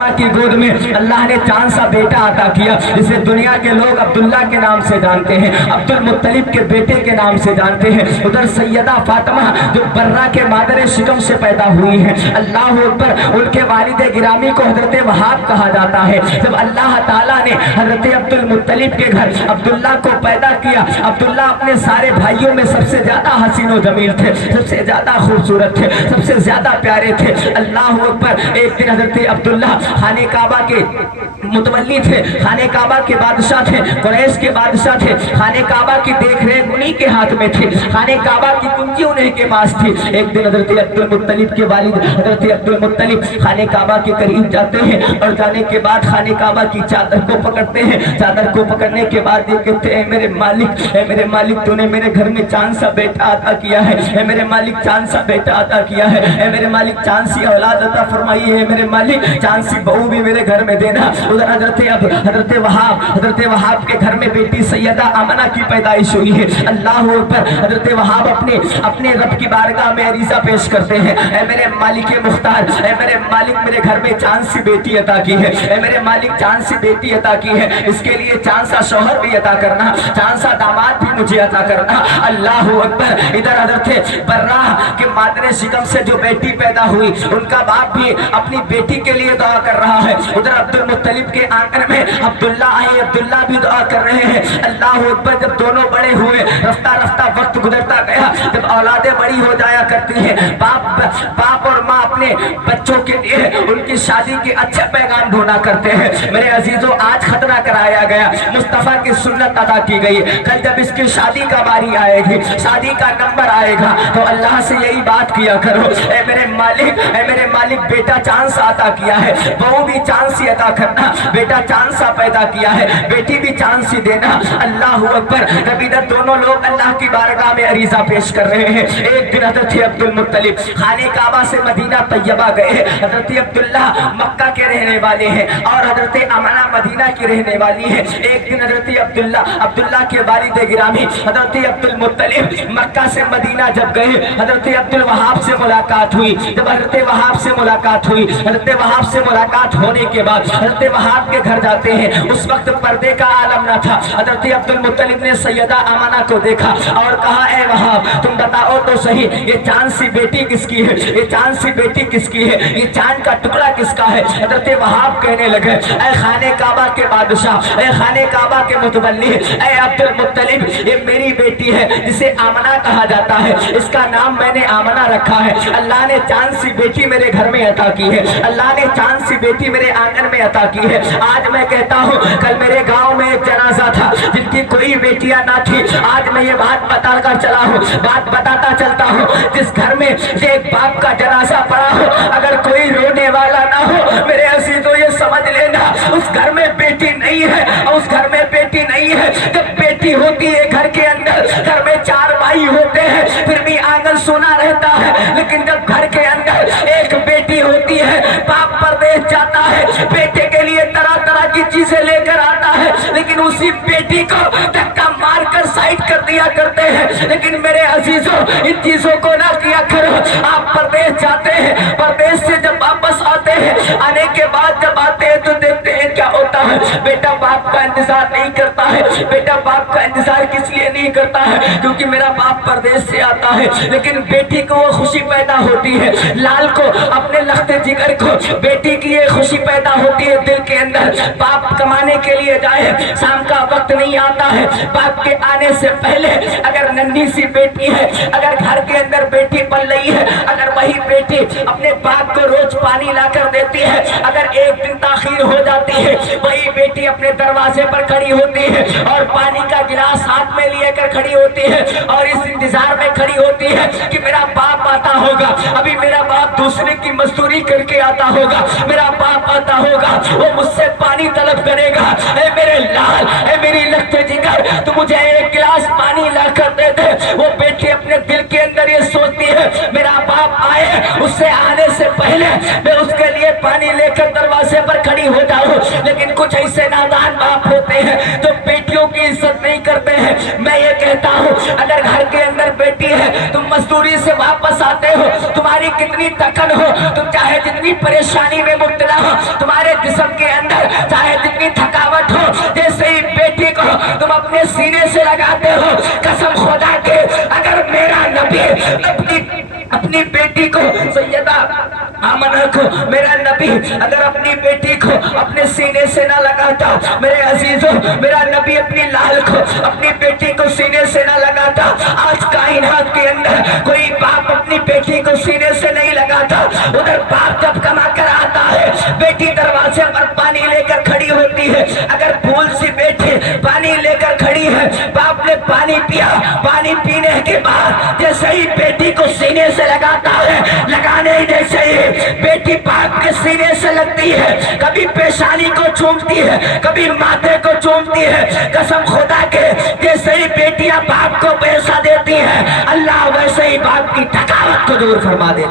کی گود میں اللہ نے چاند سا بیٹا عطا کیا جسے دنیا کے لوگ عبداللہ کے نام سے جانتے ہیں، عبد المطلب کے بیٹے کے نام سے جانتے ہیں۔ ادھر سیدہ فاطمہ جو برہ کے مادر شکم سے پیدا ہوئی ہیں، اللہ اکبر، ان کے والد گرامی کو حضرت وہاب کہا جاتا ہے۔ جب اللہ تعالیٰ نے حضرت عبد المطلب کے گھر عبداللہ کو پیدا کیا، عبداللہ اپنے سارے بھائیوں میں سب سے زیادہ حسین و جمیل تھے، سب سے زیادہ خوبصورت تھے، سب سے زیادہ پیارے تھے۔ اللہ اکبر، ایک دن حضرت عبداللہ خانہ کعبہ کے متولی تھے، خانہ کعبہ کے بادشاہ تھے، قریش کے بادشاہ تھے، خانہ کعبہ کی دیکھ ریکھ انہی کے ہاتھ میں تھی، خانہ کعبہ کی کنجی انہی کے پاس تھی۔ ایک دن حضرت عبد المطلب کے والد حضرت عبد المطلب خانہ کعبہ کے قریب جاتے ہیں اور جانے کے بعد خانہ کعبہ کی چادر کو پکڑتے ہیں۔ چادر کو پکڑنے کے بعد یہ کہتے ہیں، اے میرے مالک تو نے میرے گھر میں چاند سا بیٹا عطا کیا ہے، اے میرے مالک چاند سا بیٹا عطا کیا ہے، اے میرے مالک چاند سی اولاد عطا فرمائی ہے، میرے مالک چاند سی بہو بھی میرے گھر میں دینا۔ ادھر حضرت وہاب کے گھر میں بیٹی سیدہ آمنہ کی پیدائش ہوئی ہے۔ اللہ اوپر، حضرت وہاب اپنے رب کی بارگاہ میں عریضہ پیش کرتے ہیں، اے میرے مالک مختار، اے میرے مالک میرے گھر میں چاند سی بیٹی عطا کی ہے، اے میرے مالک چاند سی بیٹی عطا کی ہے، اس کے لیے چاند سا شوہر بھی عطا کرنا، چاند سا داماد بھی مجھے عطا کرنا۔ اللہ اکبر، ادھر حضرت برہ کے مادر شکم سے جو بیٹی پیدا ہوئی، ان کا باپ بھی اپنی بیٹی کے لیے دعا کر رہا ہے۔ ادھر عبد المطلب کے آنگن میں عبداللہ آئے، عبداللہ بھی دعا کر رہے ہیں۔ اللہ اکبر، جب دونوں بڑے ہوئے، رفتہ رفتہ وقت گزرتا گیا، جب اولادیں بڑی ہو جایا کرتی ہیں، باپ اور ماں اپنے بچوں کے لیے ان کی شادی کے اچھے پیغام ڈھونڈا کرتے ہیں۔ میرے عزیزوں، آج ختنہ کرایا گیا، مصطفیٰ کی سنت ادا کی گئی، کل جب اس کی شادی کا باری آئے گی، شادی کا نمبر آئے گا، تو اللہ سے یہی بات کیا کرو، اے میرے مالک بیٹا چاند سا عطا کیا ہے، بہو بھی چاند سی عطا کرنا، بیٹا چاند سا پیدا کیا ہے، بیٹی بھی چاند سی دینا۔ اللہ اکبر، جب ادھر دونوں لوگ اللہ کی بارگاہ میں عریضہ پیش کر رہے ہیں، ایک دن حضرت عبد المطلب خانہ کعبہ سے مدینہ طیبہ گئے۔ حضرت عبداللہ مکہ کے رہنے والے ہیں اور حضرت آمنہ مدینہ کی رہنے والی ہیں۔ ایک دن حضرت عبداللہ کے والد گرامی حضرت عبد المطلب مکہ سے مدینہ جب گئے، حضرت عبد الوہاب سے ملاقات ہوئی۔ جب حضرت وہاب سے ملاقات ہوئی، حضرت وہاب سے ملاقات ہونے کے بعد حضرت وہاب کے گھر جاتے ہیں، اس وقت پردے کا عالم نہ تھا۔ حضرت عبد المطلب نے سیدہ آمنہ کو دیکھا اور کہا، اے وہاب، تم بتاؤ تو صحیح، یہ چاند سی بیٹی کس کی ہے، یہ چاند سی بیٹی کس کی ہے، یہ چاند کا ٹکڑا کس کا ہے؟ حضرت وہاب کہنے لگے، اے خانہ کعبہ کے بادشاہ، اے خانہ کعبہ کے متولی، اے عبد المطلب، یہ میری بیٹی ہے جسے آمنہ کہا جاتا ہے، اس کا نام میں نے آمنہ رکھا ہے۔ اللہ نے چاند سی بیٹی میرے گھر میں عطا کی ہے، اللہ نے چاند سی بیٹی میرے آنگن میں عطا کی ہے۔ آج میں کہتا ہوں، کل میرے گاؤں میں ایک جنازہ تھا جن کی کوئی بیٹیاں نہ تھی، آج میں یہ بات بتا کر چلا ہوں، بات بتاتا چلتا ہوں، جس گھر میں ایک باپ کا جنازہ پڑا ہو، اگر کوئی رونے والا نہ ہو، میرے عزیزوں یہ سمجھ لینا اس گھر میں بیٹی نہیں ہے، اس گھر میں بیٹی نہیں ہے۔ جب بیٹی ہوتی ہے گھر کے اندر، گھر میں 4 بھائی ہوتے ہیں پھر بھی آنگن سونا رہتا ہے، لیکن جب گھر کے اندر ایک بیٹی ہوتی ہے، باپ پردیس جاتا ہے، بیٹے کے لیے طرح طرح کی چیزیں لے کر آتا ہے، لیکن اسی بیٹی کو دھکا مار کر سائڈ کر دیا کرتے ہیں۔ لیکن میرے عزیزوں، ان چیزوں کو نہ کیا کرو۔ آپ پردیس جاتے ہیں، پردیس سے جب واپس آتے ہیں، آنے کے بعد جب آتے ہیں تو دیکھتے ہیں کیا ہوتا ہے، بیٹا باپ کا انتظار نہیں کرتا ہے۔ بیٹا باپ کا انتظار کس لیے نہیں کرتا ہے؟ کیونکہ میرا باپ پردیس سے آتا ہے، لیکن بیٹی کو وہ خوشی پیدا ہوتی ہے، لال کو، اپنے لخت جگر کو بیٹی کی یہ خوشی پیدا ہوتی ہے دل کے اندر۔ باپ کمانے کے لیے جائے، شام کا وقت نہیں آتا ہے، باپ کے آنے سے پہلے اگر ننھی سی بیٹی ہے، اگر گھر کے اندر بیٹی پل رہی ہے، اگر وہی بیٹی اپنے باپ کو روز پانی لا کر دیتی ہے، اگر ایک دن تاخیر ہو جاتی ہے، وہی بیٹی اپنے دروازے پر کھڑی ہوتی ہے اور پانی کا گلاس ہاتھ میں لیے کر کھڑی ہوتی ہے اور اس انتظار میں کھڑی ہوتی ہے کہ میرا باپ آتا ہوگا، ابھی میرا باپ دوسرے کی مزدوری کر کے آتا ہوگا، میرا باپ آتا ہوگا، وہ مجھ سے پانی طلب کرے گا، اے میرے لال، اے میری لخت جگر، تو مجھے ایک گلاس پانی لا کر دے دے۔ وہ بیٹی اپنے دل کے اندر یہ سوچتی ہے، میرا باپ آئے، اس سے آنے سے پہلے میں اس کے لیے پانی لے کر دروازے پر کھڑی ہو جاؤں۔ لیکن کچھ ایسے نادان باپ ہوتے ہیں جو بیٹیوں کی عزت نہیں کرتے ہیں۔ میں یہ کہتا ہوں، اگر گھر کے اندر بیٹی ہے، تم مزدوری سے واپس آتے ہو، تمہاری کتنی تکن ہو، تم چاہے جتنی پریشانی میں مبتلا ہو، تمہارے جسم کے اندر چاہے جتنی تھکاوٹ ہو، جیسے ہی بیٹی کو تم اپنے سینے سے لگاتے ہو، قسم خدا کے اگر میرا نبی اپنی بیٹی کو سیدہ آمنہ کو، میرا نبی اگر اپنی بیٹی کو اپنے سینے سے نہ لگاتا، میرے عزیزوں میرا نبی اپنی لال کو اپنی بیٹی کو سینے سے نہ لگاتا، آج کائنات کے اندر کوئی باپ اپنی بیٹی کو سینے سے نہیں لگاتا۔ ادھر باپ جب کما کر آتا ہے، بیٹی دروازے پر پانی لے کر کھڑی ہوتی ہے، اگر بھول سی بیٹی پانی لے کر کھڑی ہے، باپ نے پانی پیا، پانی پینے کے بعد جیسے ہی بیٹی کو سینے سے لگاتا ہے، لگانے ہی جیسے ہی بیٹی باپ کے سینے سے لگتی ہے، کبھی پیشانی کو چومتی ہے، کبھی ماتھے کو چومتی ہے، قسم خدا کے جیسے ہی بیٹیاں باپ کو پیسہ دیتی ہیں، اللہ ویسے ہی باپ کی تھکاوٹ کو دور فرما دے۔